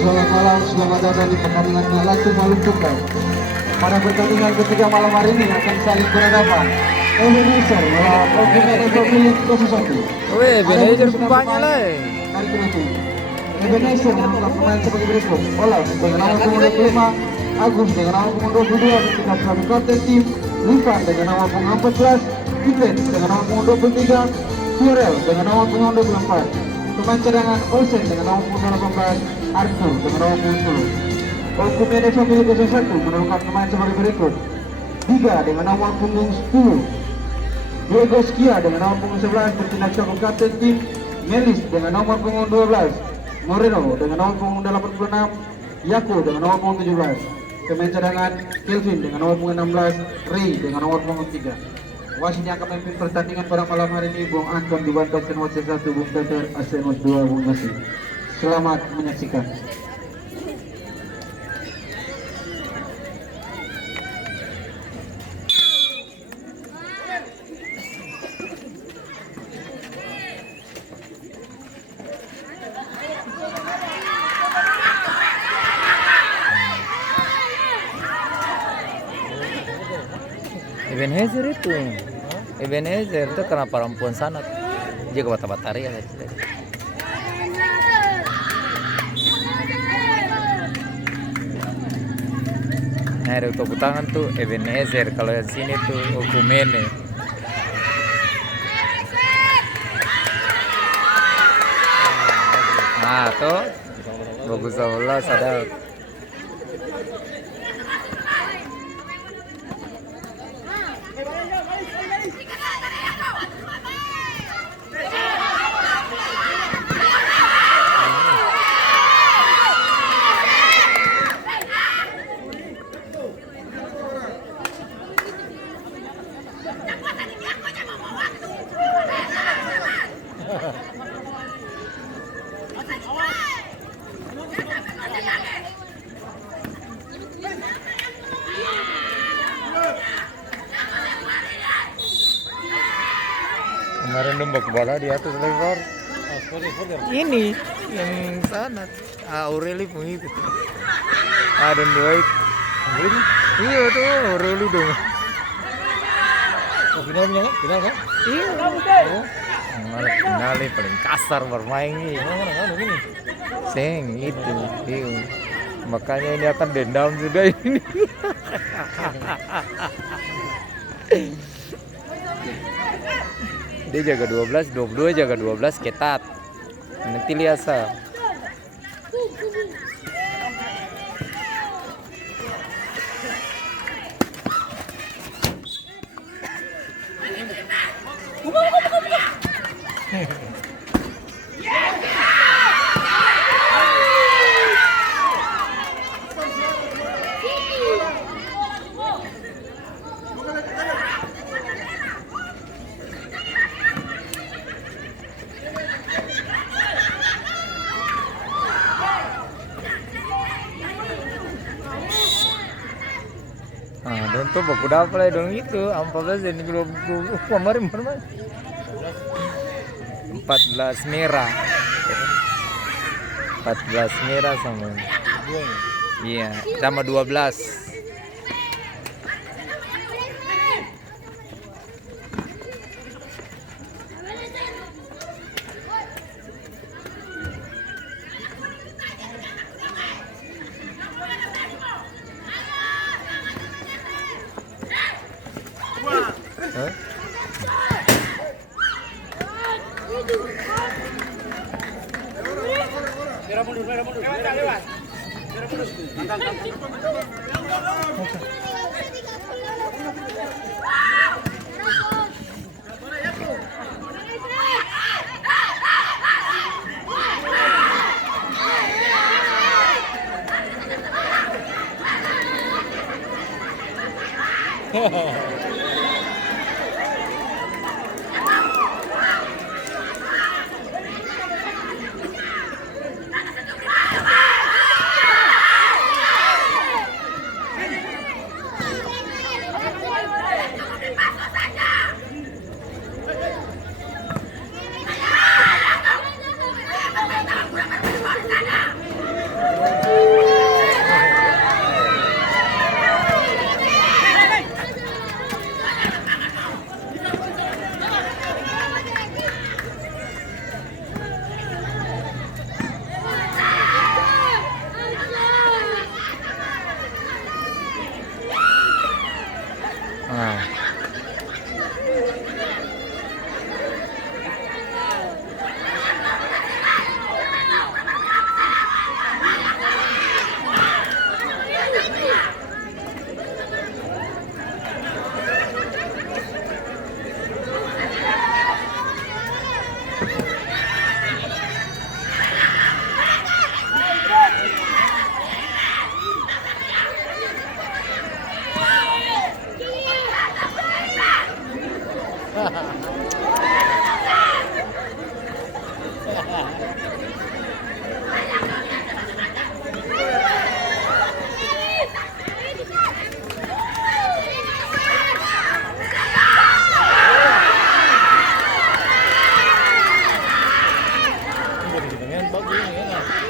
Selamat malam, selamat datang di pertandingan Langsung Malumpukan. Pada pertandingan ketiga malam hari ini akan saling berhadapan Ebenezer melawan Okimedeso Milik 01. Weh, Ebenezer banyak lah. Hari ini Ebenezer mengangkat pemain sebagai berikut: Olaf dengan nomor punggung 25, Agus dengan nomor punggung 22 ketika sebagai kapten tim, Rifan dengan nomor punggung 14, Iven dengan nomor punggung 23, Fiorel dengan nomor punggung 24. Pemain cadangan Olsen dengan nomor punggung 18, Arthur dengan nomor punggung 10. Okimedeso Milik 01 menurunkan pemain sebagai berikut: Diga dengan nomor punggung 10, Diego Skia dengan nomor punggung 11 bertindak sebagai kapten tim, Melis dengan nomor punggung 12, Moreno dengan nomor punggung 86, Yako dengan nomor punggung 17. Pemain cadangan Kelvin dengan nomor punggung 16, Ray dengan nomor punggung 3. Wasit yang akan memimpin pertandingan pada malam hari ini Bung Anton dibantu Senwat 1, Bung Peter, Senwat 2, Bung Nasi. Selamat menyaksikan. Ebenezer itu karena perempuan sanat dia ke bata-batari ya. Nah ada tepuk tangan tuh Ebenezer, kalau yang sini tuh Okumene. Nah tuh bagus Allah sadar. Kemarin nembak bola di atas lebar. Ini yang sana Aureli pengikut. Ada dua itu. Iya tuh Aureli dong. Oh, finalnya kan? Final kan? Iya. Malah finalnya paling kasar bermain ini. Mana ini? Seng itu. Iya. Makanya ini akan dendam sudah ini. Dia jaga 12, 22 jaga 12 ketat. Nanti lihat sa. Dan tuh baku dapat dong itu 14 ini belum kemarin 14 merah 14 merah sama iya sama 12.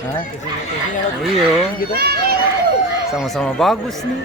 Hah? Isinya Iya. gitu. Sama-sama bagus nih.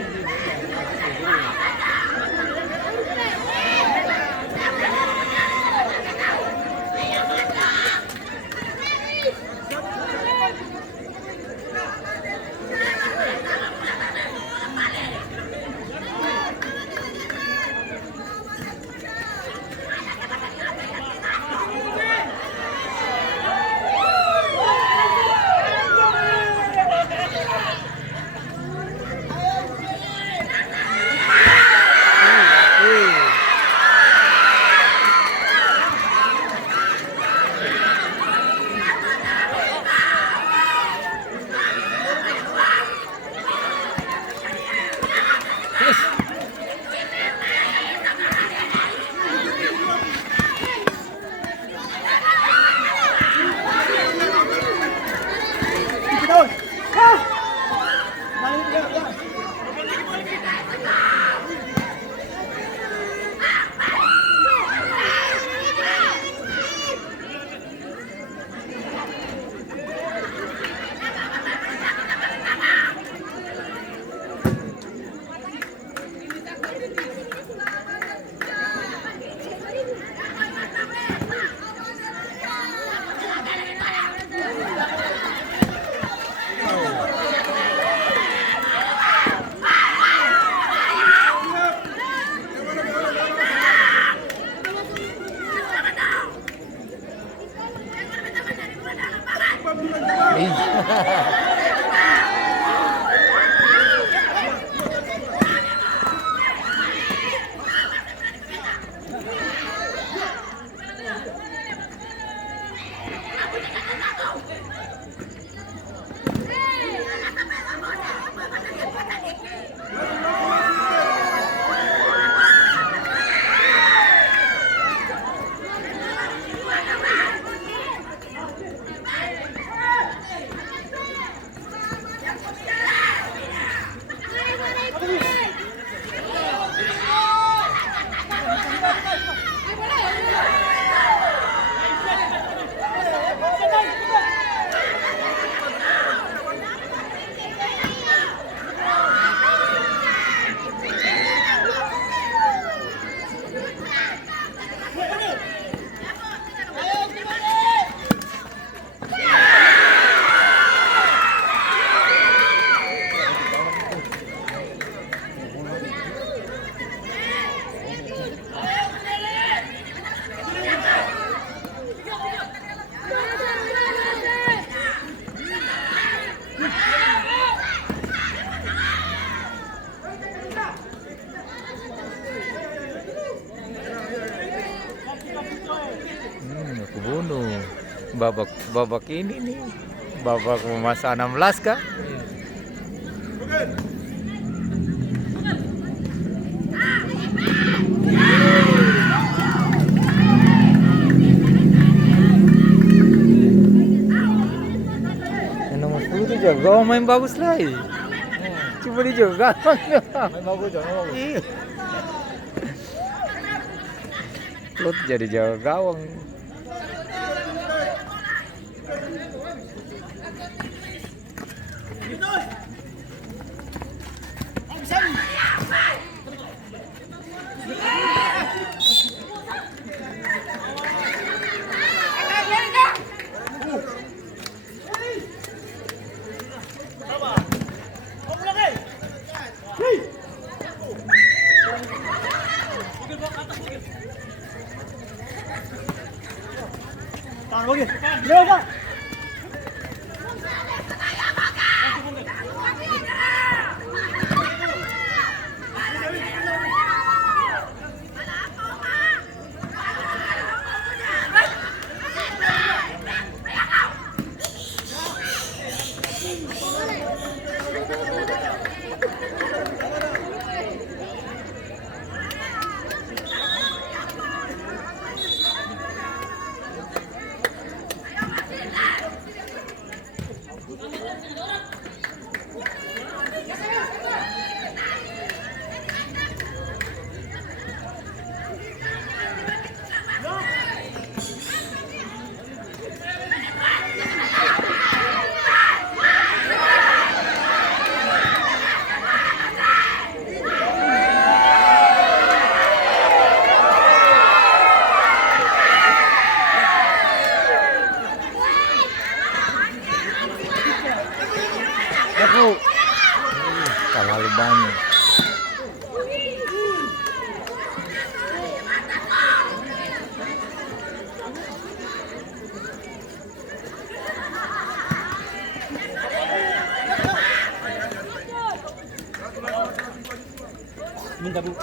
Aku bunuh. Babak ini nih. Babak masa 16 kah? Yang nomor 10 tuh jago main bagus lagi. Coba dijaga. Main bagus jangan bagus. Iya. Lo jadi jaga gawang. Aku. Terlalu banyak. Minta Bu.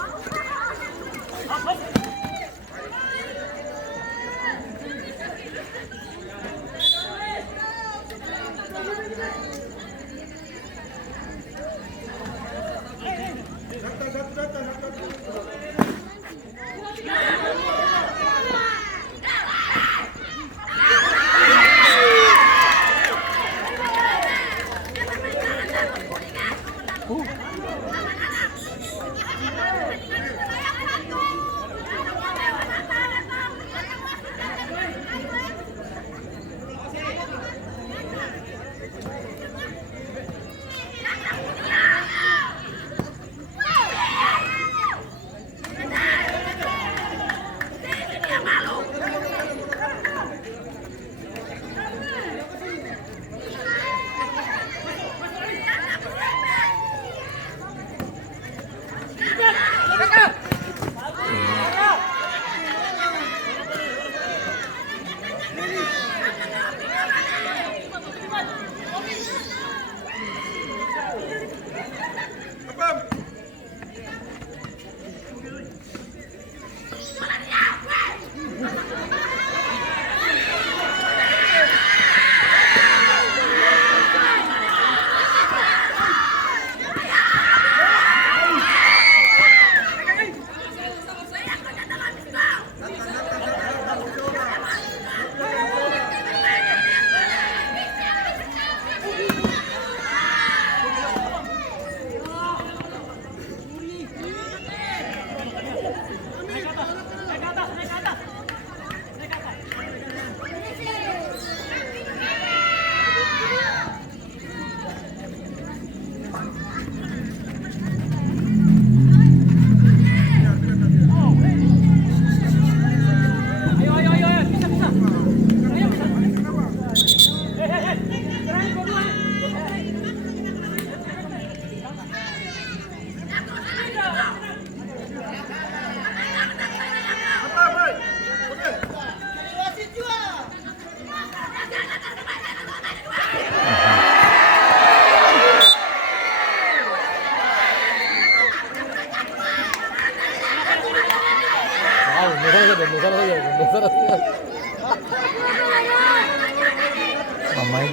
Mamay,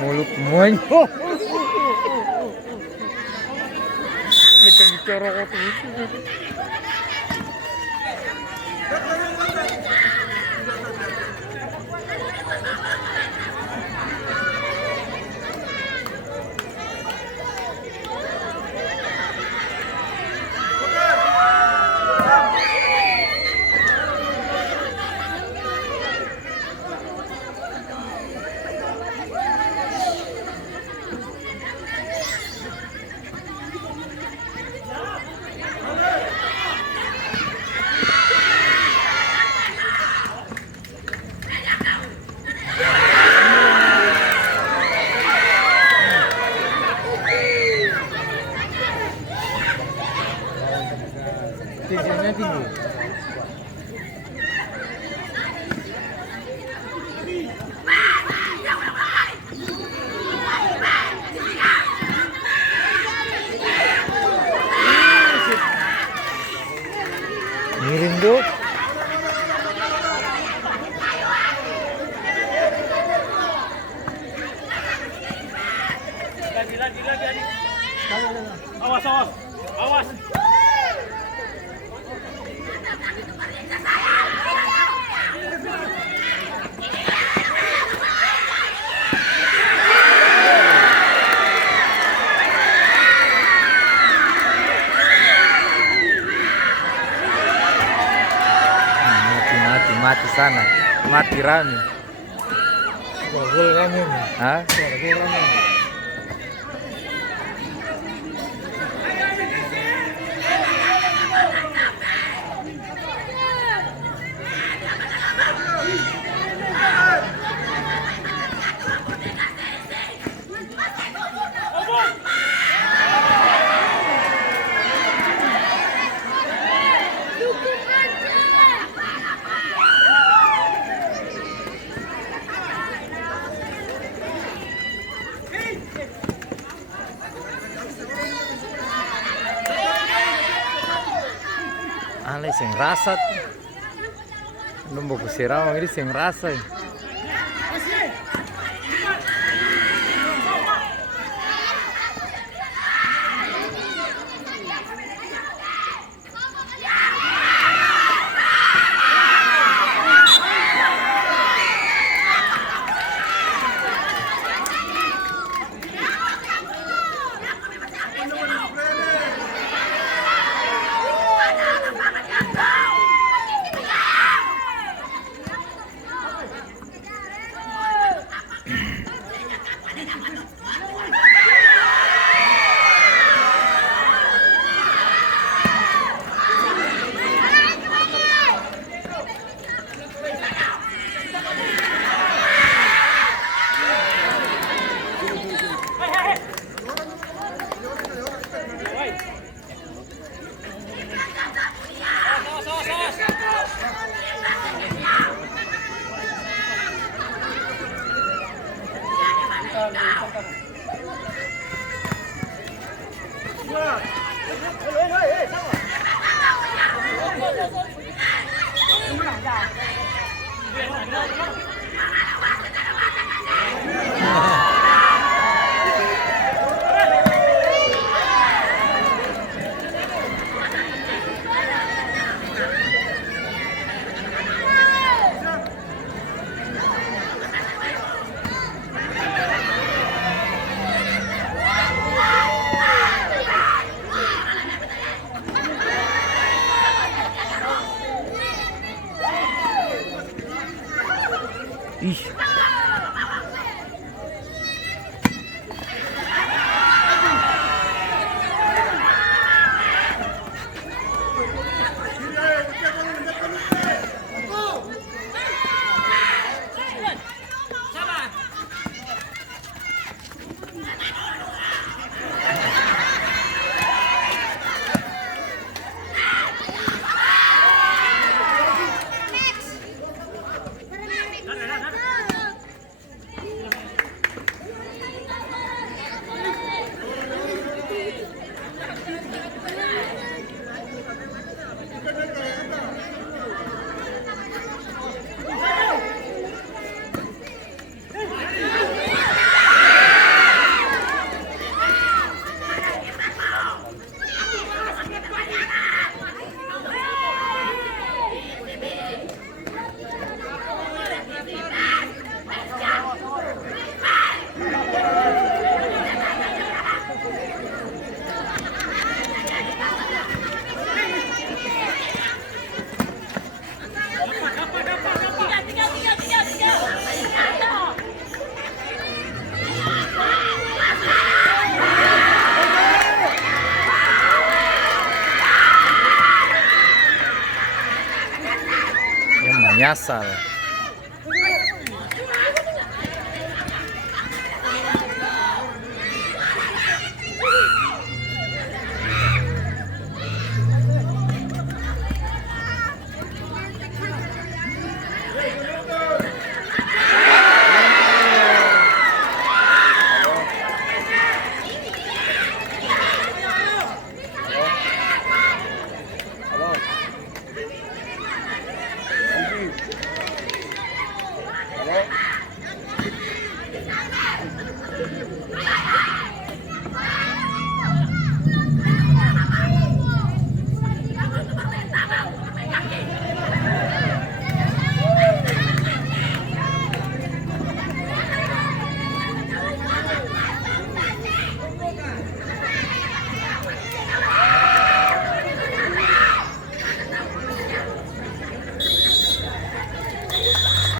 mulut moy. Bicara ko tuh. Tensinya tinggi. Miring dok. Lagi. Awas. Awas. Mati sana, mati Rami. Gol Rami. Hah? Gol Rami. Ale sing rasat. Nombok sirama ini sing rasa. Ih. Yang menyasar.